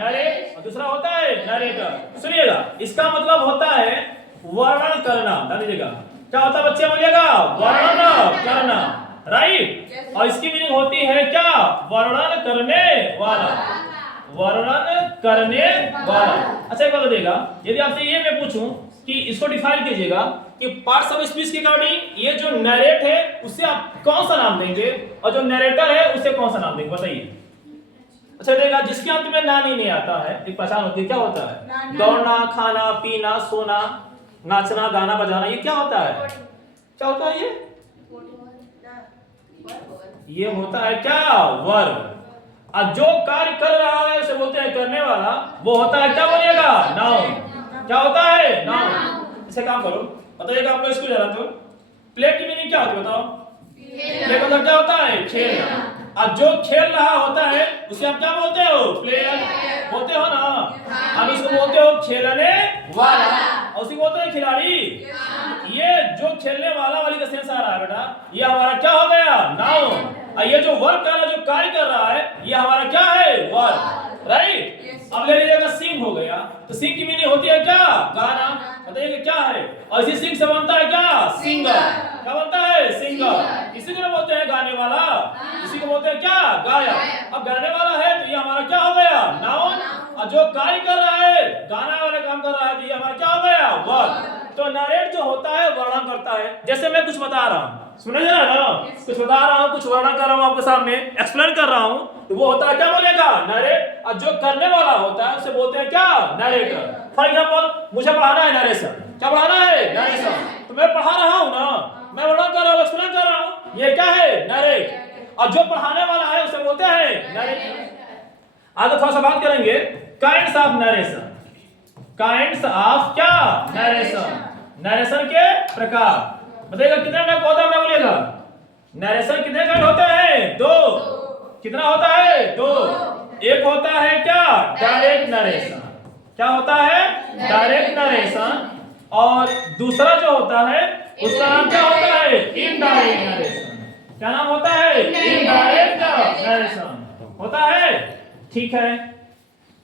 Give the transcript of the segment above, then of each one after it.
Narrate और दूसरा होता है नरेटर। सुनिएगा, इसका मतलब होता है वर्णन करना। ध्यान दीजिएगा, क्या होता है बच्चे, बोलिएगा वर्णन करना, राइट। और इसकी मीनिंग होती है क्या, वर्णन करने वाला, वर्णन करने वाला। अच्छा एक बात बताइएगा, यदि आपसे ये मैं पूछूं कि इसको डिफाइन कीजिएगा कि पार्ट्स ऑफ स्पीच के अकॉर्डिंग ये जो नरेट है उससे आप कौन सा नाम देंगे और जो नरेटर है उसे कौन सा नाम देंगे, बताइए। अच्छा देखा, जिसके अंत में ना नहीं आता है एक पहचान होती है, क्या होता है, दौड़ना, खाना, पीना, सोना, नाचना, गाना बजाना, ये क्या होता है, क्या होता है ये होता है क्या, वर्ब। अब जो कार्य कर रहा है उसे बोलते हैं करने वाला, वो होता है क्या, बोलिएगा नाउन। क्या होता है, नाउन। इसे काम करो, बताइएगा आप लोग स्कूल जा रहे हो, प्ले की मीनिंग क्या होती है बताओ, प्ले मतलब क्या होता है, खेलना। अब जो खेल रहा होता है उसे आप क्या बोलते हो, प्लेयर बोलते हो ना। अब इसको बोलते हो खेलने वाला और उसी बोलते हैं खिलाड़ी। ये जो खेलने वाला वाली का सेंस आ रहा है बेटा, ये हमारा क्या हो गया, नाउन। और ये जो वर्ब का जो कार्य कर रहा है ये हमारा क्या है, वर्ब, राइट। अब ले लीजिएगा सिंग हो गया, तो सिंग की मीनिंग होती है क्या, गाना, बताइए क्या है। और इसी सिंग से बनता है क्या, सिंगर। क्या बनता है, सिंगर। इसी को बोलते हैं गाने वाला, इसी को बोलते हैं क्या, गायक। अब गाने वाला है तो ये हमारा क्या हो गया, नाउन। और जो कार्य कर रहा है, गाना वाला काम कर रहा है, तो ये हमारा क्या हो गया, वर्ब। तो नरेट जो होता है वर्णन करता है। जैसे मैं कुछ बता रहा हूँ, सुने जा रहा ना, कुछ बता रहा हूँ, कुछ वर्णन कर रहा हूँ आपके सामने, एक्सप्लेन कर रहा हूँ, तो वो होता है क्या, बोलेगा नरेट। और जो करने वाला होता है उसे बोलते हैं क्या, नरेटर। फॉर एग्जांपल, मुझे पढ़ाना है नरेशन, क्या पढ़ाना है, नरेशन। तो मैं पढ़ा रहा हूँ ना, मैं वर्णन कर रहा हूँ, एक्सप्लेन कर रहा हूँ, ये क्या है, नरेट। और जो पढ़ाने वाला है उसे बोलते हैं नरेटर। आगे थोड़ा सा बात करेंगे kinds of narration. Kinds of क्या, नरेशन, नरेशन के प्रकार। बताइएगा कितने टाइप होता है, बोलिएगा नरेशन कितने काइंड होते हैं, दो। कितना होता है, दो। एक होता है क्या, डायरेक्ट नरेशन। क्या होता है, डायरेक्ट नरेशन। और दूसरा जो होता है उसका नाम क्या होता है, इनडायरेक्ट नरेशन। क्या नाम होता है, इनडायरेक्ट नरेशन होता है, ठीक है।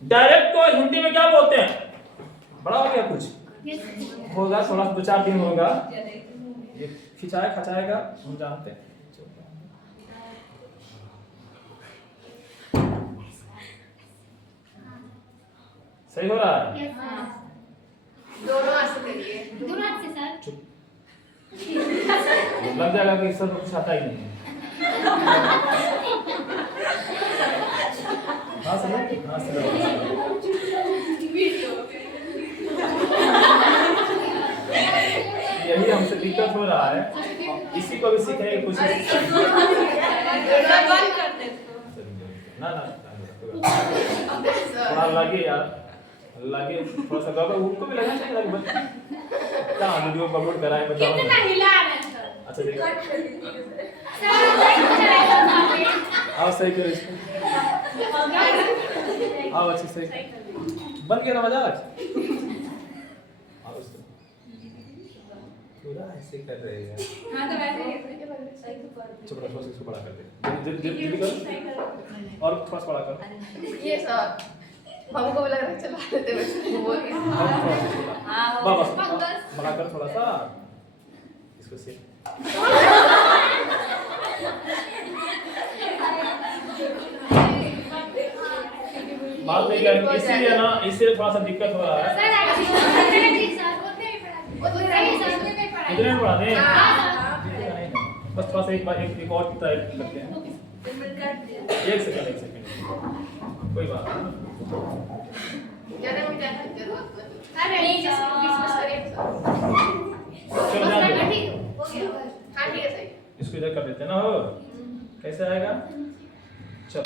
डायरेक्ट को हिंदी में क्या बोलते हैं, बड़ा हो गया कुछ होगा, थोड़ा 2-4 दिन होगा, ये खिंचाए खचाएगा, हम जानते हैं। सही हो रहा है, दोनों हाथ से करिए, दोनों हाथ से सर। चुप लग जाएगा कि सर कुछ आता ही नहीं है। हाँ सर, हाँ सर, यही हमसे दिक्कत हो रहा है, इसी को भी सीखने की कोशिश। ना ना थोड़ा लगे यार, लगे थोड़ा सा गड़बड़, उनको भी लगना चाहिए लगभग। क्या वीडियो अपलोड कराए बताओ, कितना हिला रहे हैं सर। अच्छा देखो, सर आओ सही करो इसको, आओ अच्छे से बन गया ना मजाक। आओ इसको पूरा ऐसे कर रहे हैं, हाँ तो वैसे ही चुप रहो, थोड़ा इसको बड़ा कर दे, जल्दी कर, और थोड़ा सा बड़ा कर। ये सब हमको भी लग रहा है चला लेते बच्चे बोल के। हाँ बस बड़ा कर थोड़ा सा इसको से। बात नहीं कर, इसीलिए ना, इससे थोड़ा सा दिक्कत हो रहा है। कितने में पढ़ा दें, बस थोड़ा सा एक बार एक और ट्राई करते हैं। एक सेकंड कोई बात नहीं, ज़्यादा मुझे जरूरत नहीं। अरे नहीं जैसे बीच में करिए चलो जान दो, हाँ ठीक है सही। इसको इधर कर देते हैं ना, हो कैसे आएगा, चलो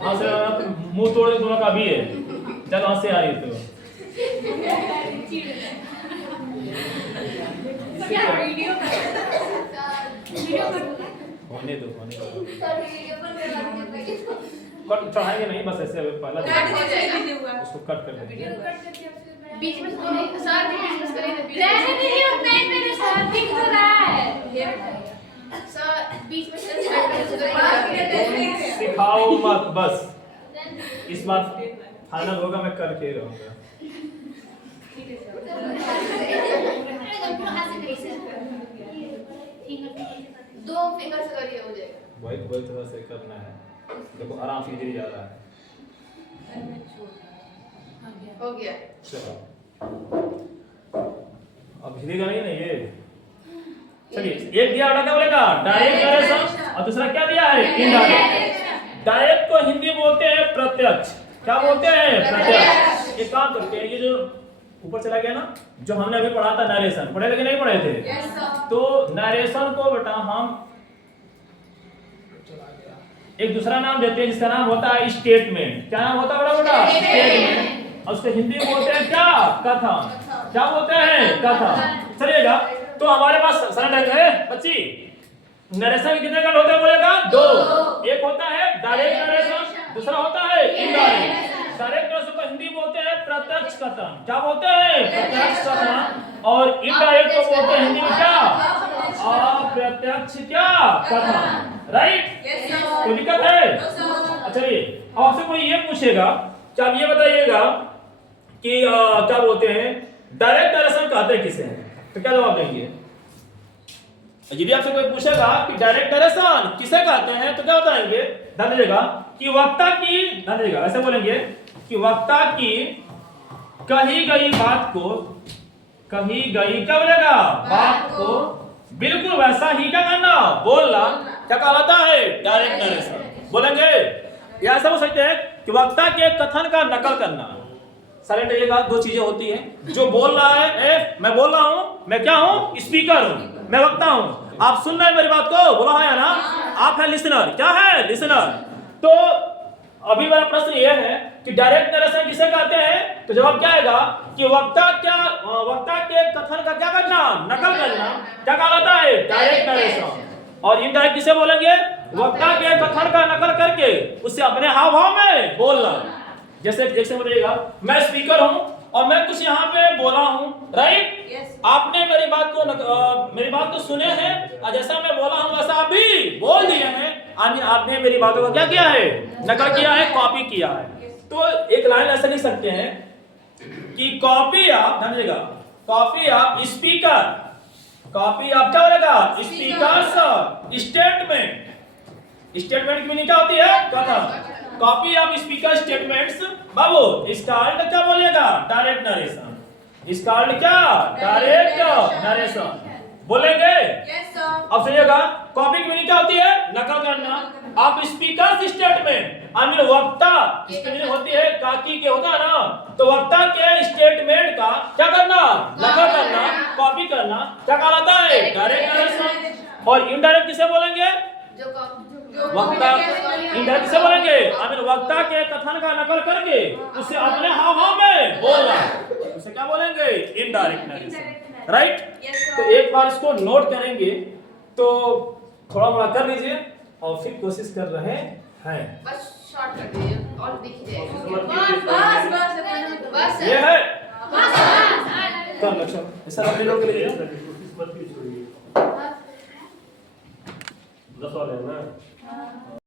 हाँ सर, मुंह तोड़े दोनों का भी है, जब हंसे आ रही तो वीडियो होने दो। कट चढ़ाएंगे नहीं, बस ऐसे पहला कट हो जाएगा। उसको कट कर देंगे। बीच में से तो नहीं सर जी बीच में से करेंगे रहने दीजिए उतना ही मेरे साथ दिख तो रहा है। सर बीच में से सिखाओ मत, बस इस बार फाइनल होगा, मैं करके रहूंगा। दो फिंगर से करिए हो जाएगा। वही तरह से करना है। देखो आराम से धीरे जा रहा है। हो गया। चलो अब हिलेगा नहीं ना ये। चलिए एक दिया क्या बोलेगा डायरेक्ट नरेशन, और दूसरा क्या दिया है इनडायरेक्ट। डायरेक्ट को हिंदी बोलते हैं प्रत्यक्ष। क्या बोलते हैं? प्रत्यक्ष। एक काम करते हैं, ये जो ऊपर चला गया ना, जो हमने अभी पढ़ा था नरेशन, पढ़े थे कि नहीं पढ़े थे? तो नरेशन को बेटा हम एक दूसरा नाम देते हैं जिसका नाम होता है स्टेटमेंट। क्या नाम होता है बेटा? स्टेटमेंट। और उसको हिंदी में बोलते हैं क्या? कथन। क्या बोलते हैं? कथन। चलिएगा, तो हमारे पास सरल है बच्ची, नरेशन के कितने कांड होते हैं बोलेगा? दो। एक होता है डायरेक्ट नरेशन, दूसरा होता है इनडायरेक्ट। डायरेक्ट नरेशन को हिंदी बोलते हैं प्रत्यक्ष कथन। क्या बोलते हैं? प्रत्यक्ष कथन। और इनडायरेक्ट को बोलते हैं हिंदी में क्या? अप्रत्यक्ष क्या? कथन। राइट? कोई दिक्कत है? चलिए अब आपसे कोई ये पूछेगा, क्या आप ये बताइएगा कि क्या बोलते हैं डायरेक्ट नरेशन कहते हैं किसे? तो क्या जवाब देंगे? यदि आपसे कोई पूछेगा कि डायरेक्ट नरेशन किसे कहते हैं तो क्या बताएंगे? ध्यान दीजिएगा कि वक्ता की, ध्यान दीजिएगा ऐसे बोलेंगे कि वक्ता की कही गई बात को, कही गई क्या बोलेगा? बात को बिल्कुल वैसा ही क्या करना? बोलना। क्या कहलाता है? Direct narration. बोलेंगे या ऐसा बोल सकते हैं कि वक्ता के कथन का नकल करना। साइलेंट रहिएगा, दो चीजें होती हैं। जो बोल रहा है मैं बोल रहा हूं, मैं क्या हूं? स्पीकर हूं, मैं वक्ता हूं। आप सुन रहे हैं मेरी बात को? बोला है ना? आप है लिसनर। क्या है? लिसनर। तो अभी मेरा प्रश्न यह है कि डायरेक्ट नरेशन किसे कहते हैं? तो जवाब क्या आएगा कि वक्ता के कथन का क्या करना? नकल करना। क्या कहलाता है? Direct narration. और इनडायरेक्ट किसे बोलेंगे? वक्ता के कथन का नकल करके उससे अपने हाव भाव में बोलना। जैसे एक से बताइएगा, मैं स्पीकर हूं और मैं कुछ यहाँ पे बोला हूं, राइट? आपने मेरी बात को सुने हैं और जैसा मैं बोला हूं वैसा आप भी बोल दिए हैं। आपने मेरी बातों को क्या किया है? नकल किया है, कॉपी किया है। तो एक लाइन ऐसे लिख सकते हैं कि कॉपी आप, ध्यान दीजिएगा, कॉपी आप स्पीकर, कॉपी आप क्या बोलेगा? Speaker statement. स्टेटमेंट की मीनिंग क्या होती है? कथन। कॉपी ऑफ स्पीकर स्टेटमेंट्स बाबू इस कॉल्ड क्या बोलेगा? Direct narration. इस कॉल्ड क्या? Direct narration. बोलेंगे? Yes sir. अब सुनिएगा, कॉपी की मीनिंग क्या होती है? नकल करना। आप स्पीकर स्टेटमेंट, आई मीन वक्ता, इसकी मीनिंग होती है काकी के, होता है ना? तो वक्ता के स्टेटमेंट का क्या करना? नकल करना, कॉपी करना। क्या कहलाता है? Direct narration. और इनडायरेक्ट किसे बोलेंगे? वक्ता। इनडायरेक्ट किसे बोलेंगे? आई मीन वक्ता के कथन का नकल करके उसे अपने हाव भाव में बोलना, उसे क्या बोलेंगे? Indirect narration. राइट? तो एक बार इसको नोट करेंगे तो थोड़ा मोड़ा कर लीजिए और फिर कोशिश कर रहे हैं। बस शॉर्ट कर दीजिए और दिख जाएगा। बस बस ये है बस तो लक्ष्य ऐसा अपने लोग के लिए 10 वाले हैं ना।